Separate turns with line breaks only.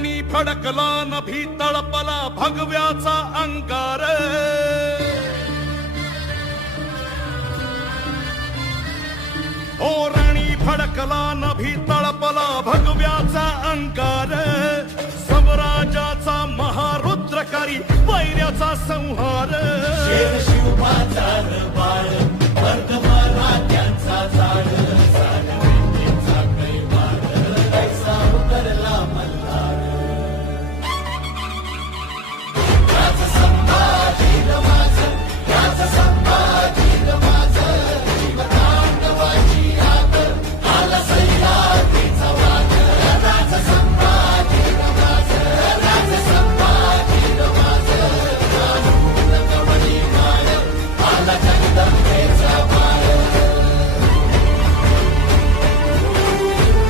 रणी फडकला नभी तळपला भगव्याचा अंकार ओ हो रणी फडकला नभी तळपला भगव्याचा अंकार स्वराजाचा महारुद्रकारी वैर्याचा संहार.